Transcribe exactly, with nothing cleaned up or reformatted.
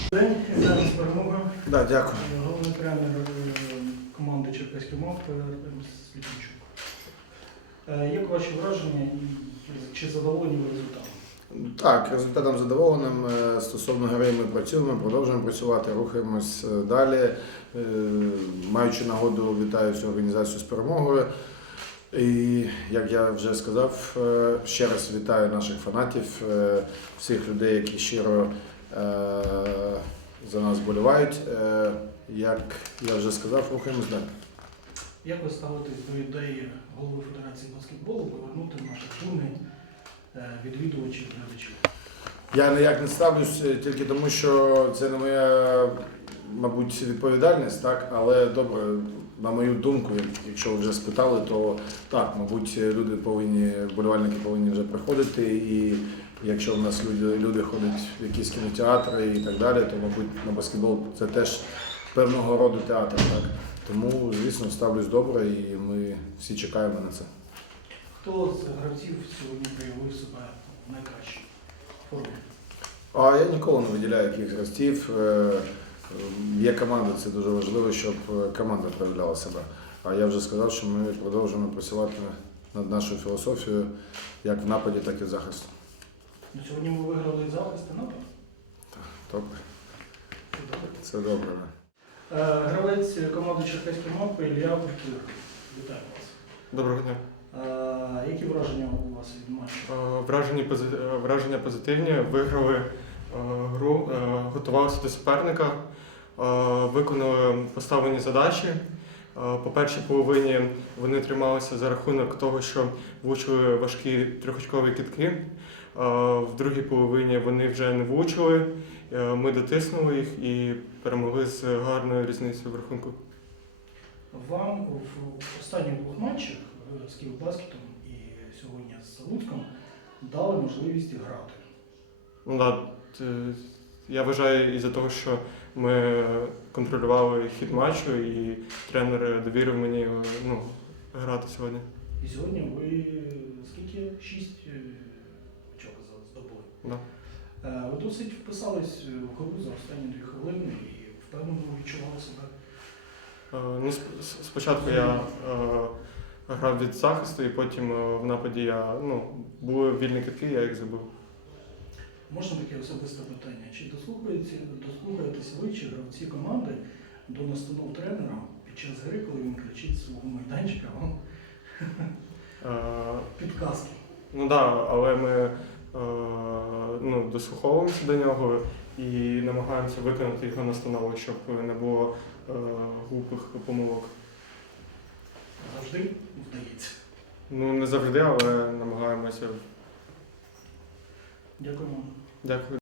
День, вітаю з перемогою. Да, дякую. Головний тренер е, команди Черкаські мавпи Артем Сліпінчук. Е, Як ваші враження і чи задоволені ви результатом? Так, результатом задоволеним. Е, Стосовно гри ми працюємо, продовжуємо працювати, рухаємось е, далі. Е, Маючи нагоду, вітаю всю організацію з перемогою. І, як я вже сказав, е, ще раз вітаю наших фанатів, е, всіх людей, які щиро е, за нас вболівають. Е, Як я вже сказав, рухаємось далі. Як ви ставитесь до ідеї голови Федерації баскетболу повернути наші туни відвідувачів і глядачів? Я ніяк не ставлюсь тільки тому, що це не моя, мабуть, відповідальність, так? Але добре, на мою думку, якщо ви вже спитали, то так, мабуть, люди повинні, вболівальники повинні вже приходити, і якщо в нас люди, люди ходять в якісь кінотеатри і так далі, то, мабуть, на баскетбол це теж певного роду театр, так? Тому, звісно, ставлюсь добре, і ми всі чекаємо на це. Хто з гравців сьогодні проявив себе в найкращій формі? А я ніколи не виділяю яких гравців. Е, Є команда, це дуже важливо, щоб команда проявляла себе. А я вже сказав, що ми продовжуємо працювати над нашою філософією, як в нападі, так і в захисті. Ну, сьогодні ми виграли і захист, і напад. Добре. Це добре. Це добре. Е, Гравець команди Черкаські мавпи Ілля Бухтир. Вітаю вас. Доброго дня. Е, Які враження у вас від матчу? Е, Враження, пози- е, враження позитивні. Виграли е, гру, е, готувалися до суперника, е, виконали поставлені задачі. Е, По першій половині вони трималися за рахунок того, що влучили важкі трьохочкові кидки. Е, В другій половині вони вже не влучили. Е, Ми дотиснули їх і перемогли з гарною різницею в рахунку. Вам в останніх двох матчах з Київбаскетом і сьогодні з Луцьком дали можливість грати. Ну, да, т- я вважаю із-за того, що ми контролювали хід матчу і тренер довірив мені ну, грати сьогодні. І сьогодні ви скільки? Шість е, очок здобули. Да. Е, Ви досить вписались в гру за останні дві хвилини і впевнено відчували себе. Е, Ну, сп- с- спочатку я е, грав від захисту, і потім е, в нападі я, ну, були вільні китки, я їх забив. Можна таке особисте питання? Чи дослухаєтесь, дослухаєтесь ви чи гравці команди до настанов тренера під час гри, коли він кричить з свого майданчика вам Е, підказки? Ну так, да, але ми е, ну, дослуховуємося до нього і намагаємося виконати його настанови, щоб не було е, глупих помилок. Завжди вдається. Ну, не завжди, але намагаємося. Дякуємо. Дякую.